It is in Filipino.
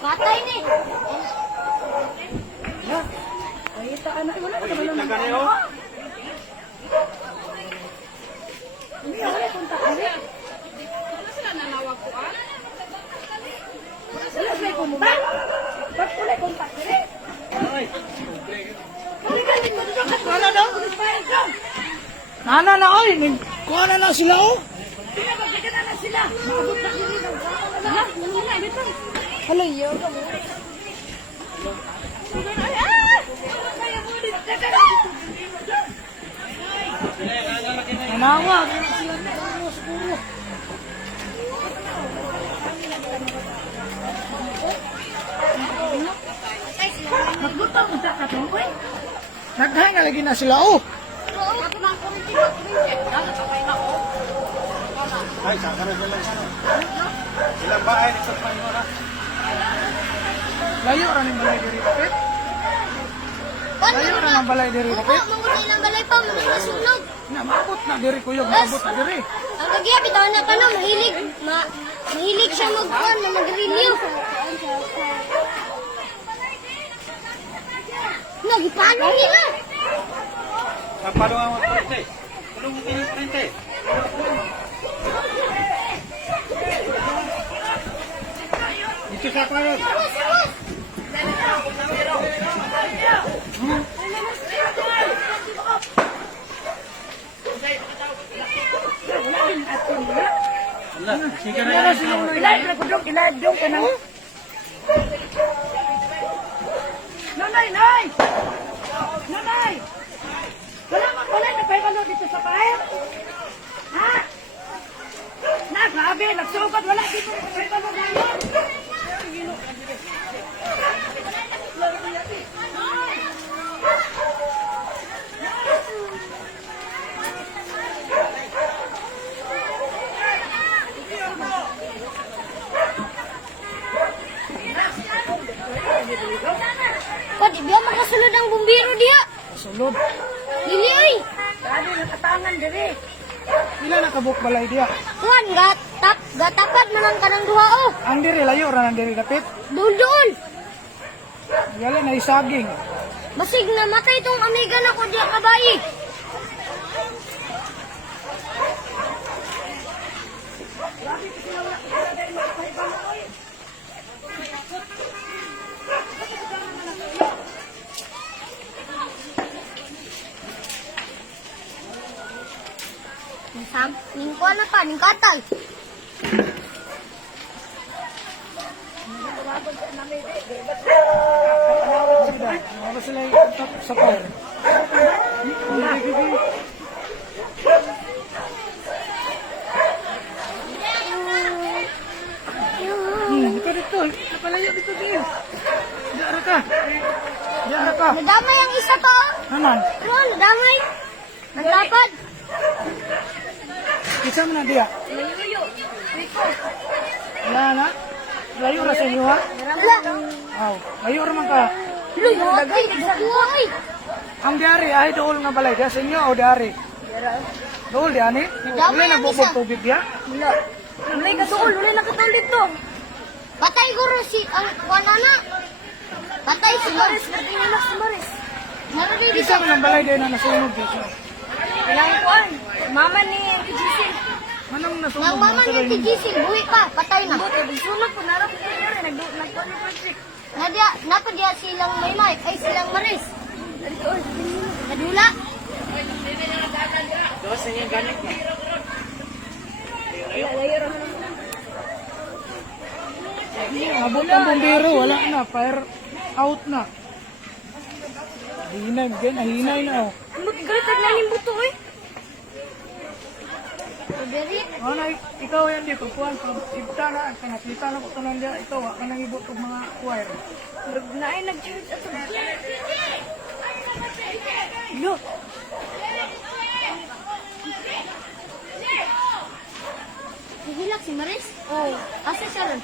Katay ni. Ay, ita ka na. Wala ka naman naman. Hindi, wala kontak ka rin. Wala sila kontak. Ba't wala kontak ka rin? Wala daw. Nana na, oy. Kuha na lang sila, oh. Pinabagdagan na lang sila. Nakabot na sila. Hala, wala na ito. Hala, iyo ka mo. Nanawa. Naglutang mo sa katong, oy. Naghay na lagi na sila, oh. Ay, saka na sila sana. Ilang bahay ni Sotman mo na? Layo ra ning balay diri kapit. Layo ra nang balay diri kapit. Mangulay ng balay pa, mga sunog. Na maabot na diri kuyog, maabot na diri. Ang kagya, bitaw na ka na, mahilig siya mag-on, na mag-review. Nagipano nila. Paano ang magpapit? Tulong mo pinipirinte. Ito sa kwayo. Sige na yan. Ilaib dong ka na. Nanay, nay! Nanay! Wala na kayo ano dito sa bahay? Ha? Na, grabe, nagsugat. Wala dito kayo ano ngayon. Pwede biya makasulod ang bumbiro diya. Sulod. Dili oy. Dali, nakatangan diri. Ila nakabuk balay diya. Kuan, gatapad naman ka ng duha oh. Ang diri, layo ra nang diri kapit. Doon. Yala na isaging. Basig na matay itong amiga na ko diya kabayi. Ning kuan na pa, ning katay. Ano sila itatap sa fire? Dito. Napalayo dito din. Diara ka. Nadamay ang isa to. Naman. Kuan, nadamay. Nagtapad. Isa mo na diya. Layuyo. Wiko. Wala na. Layo ra sa inyo ha? Wala. Aw, layo ra man ka. Luyo, ay, nagsakuha ay. Ang diari ay dool nga balay diya sa inyo o diari? Dool diya ni? Damay Wala ang nagbubog isa. tubig diya? Wala. Wala ka doon, wala nakatulid to. Patay guro si ang wanana. Patay si Maris, naging si Maris. Naragay dito. Isa man ang balay diya na nasunog dito. Ilang kuan? Mama ni Gising. Manang nasunog? Nang mama ni Gising, buhi pa, patay na. Sunod po narap ko rin. Nagkuhan ni project. Napadya silang Maymay, ay silang Maris. Nadula. Doon sa inyo ganit na. Abot ang bumbiro, wala na. Fire out na. Hinay na oh. Galit ang lalim buto eh. Beri. Ano, ikaw yan di, pagkuhan, pagkita na, kanakita na ko ito nandiyan, ikaw, ka nang ibot ng mga wire. Naay nag-charge ato. Lo. Nahilak si Maris? Oo. Asa siya ron?